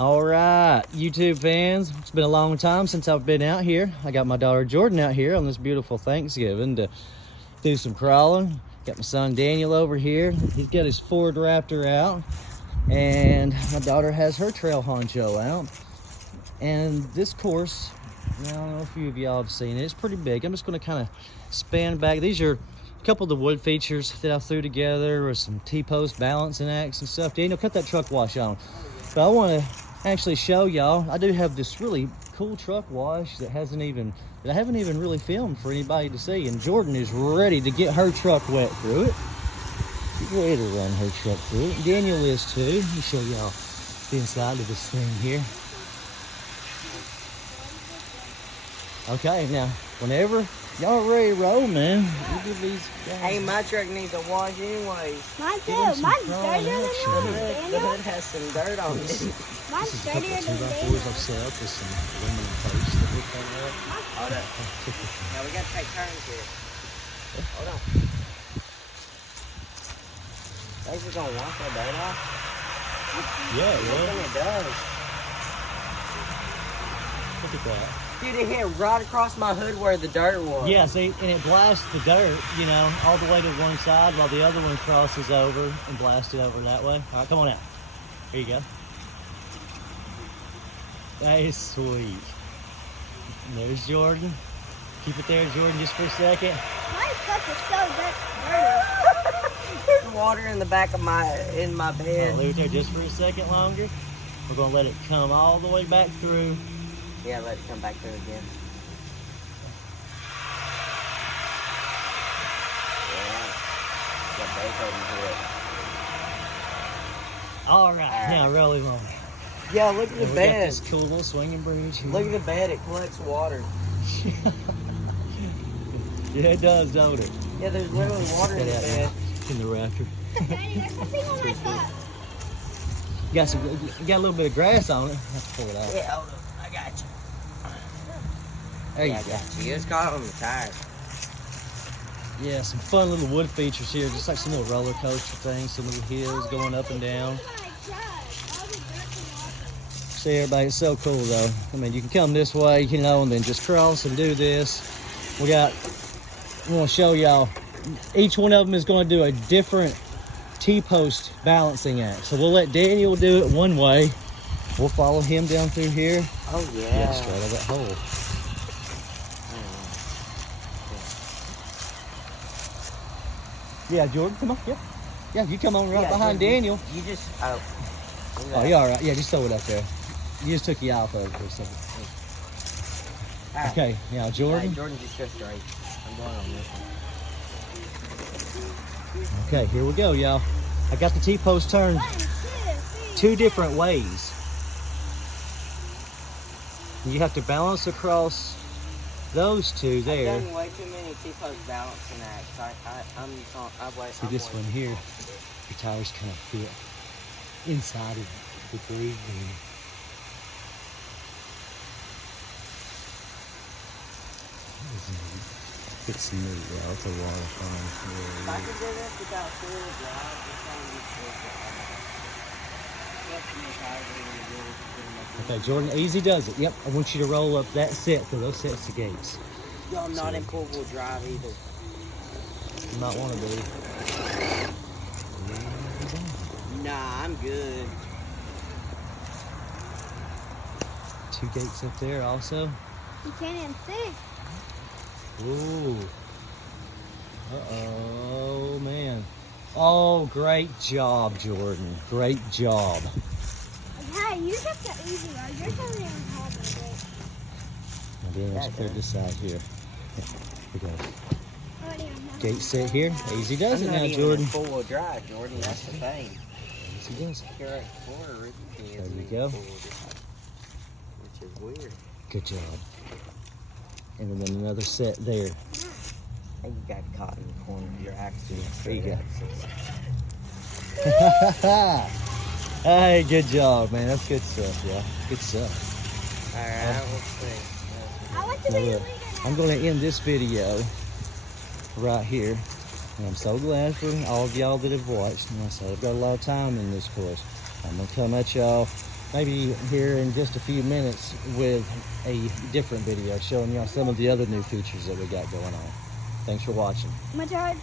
All right, YouTube fans, it's been a long time since I've been out here. I got my daughter Jordan out here on this beautiful Thanksgiving to do some crawling. Got my son Daniel over here. He's got his Ford Raptor out, and my daughter has her trail honcho out. And this course, I don't know if a few of y'all have seen it, it's pretty big. I'm just gonna kind of span back. These are a couple of the wood features that I threw together with some T-post balancing acts and stuff. Daniel, cut that truck wash on. But I want to actually show y'all, I do have this really cool truck wash that I haven't even really filmed for anybody to see, and Jordan is ready to get her truck wet through it. She's ready to run her truck through it. Daniel is too. Let me show y'all the inside of this thing here. Okay, now whenever y'all ready to roll, man, you give these guys. Hey, my truck needs a wash anyways. Mine too. Mine's dirtier than yours, The Daniel. hood has some dirt on it. Mine's This is a couple dirtier of than 2x4s I've Daniel's. set up with some aluminum posts that hook on up. Hold up. Now we got to take turns here. Hold on. Those are gonna wash our dirt off? Yeah, I well, think it does. look at that. Dude, it hit right across my hood where the dirt was. Yeah, see, and it blasts the dirt, you know, all the way to one side while the other one crosses over and blasts it over that way. All right, come on out. Here you go. That is sweet. And there's Jordan. Keep it there, Jordan, just for a second. My truck is so dirty. There's water in the back of my I'll bed. leave it there just for a second longer. We're gonna let it come all the way back through. Yeah, let it come back through again. Yeah. Got both of them to it. All right, now roll him on. Yeah, look at the And we got bed. this cool little swinging bridge here. Look at the bed. It collects water. Yeah, it does, don't it? Yeah, there's literally water in the Get out bed. there in the Raptor. Daddy, there's something on my truck. You got a little bit of grass on it. I have to pull it out. Yeah, hold on. I got you. There you Yeah, I go. got you. It's caught on the tires. Yeah, some fun little wood features here, just like some little roller coaster things, some little hills going up and down. See, everybody, it's so cool though. I mean, you can come this way, you know, and then just cross and do this. We want to show y'all, each one of them is going to do a different T-post balancing act. So we'll let Daniel do it one way. We'll follow him down through here. Oh, yeah. Yeah, straight out of that hole. Yeah, Jordan, come on. Yep. Yeah, you come on right behind Daniel. You just, oh. Oh, you all right? Yeah, just throw it up there. You just took your eye off of it for a second. Alright. Okay, now Jordan. Alright, Jordan, just go straight. I'm going on this one. Okay, here we go, y'all. I got the T-post turned 2 different ways. You have to balance across those 2 there. I've done way too many T-post balancing acts. See this one here, your tires kind of fit inside of the groove there. It's neat, yeah, it's a lot of fun. If I could do this without four-wheel drive, just trying to use four-wheel drive. Okay, Jordan, easy does it. Yep, I want you to roll up that set because those sets the gates. Y'all not in four-wheel drive either. You might want to be. Nah, I'm good. 2 gates up there also. You can't even see. Ooh. Uh-oh, man. Oh, great job, Jordan. Great job. Hey, you took the easy road. Yours doesn't even have a gate. Now then, let's clear this side here. Here we go. Oh, it even has Gate set here. Easy does I'm it not now, even Jordan. in four-wheel drive, Jordan. That's the thing. Easy does it. You're at Florida, Ricky is There you in go. four-wheel drive, which is weird. Good job. And then another set there. Hey, you got caught in the corner of your axle. There you go. Hey, good job, man. That's good stuff, yeah. Good stuff. Alright, we'll see. I want to Now be a look, leader now. I'm going to end this video right here. And I'm so glad for all of y'all that have watched. And I said I've got a lot of time in this course. I'm going to come at y'all maybe here in just a few minutes with a different video showing y'all some of the other new features that we got going on. Thanks for watching. My dad.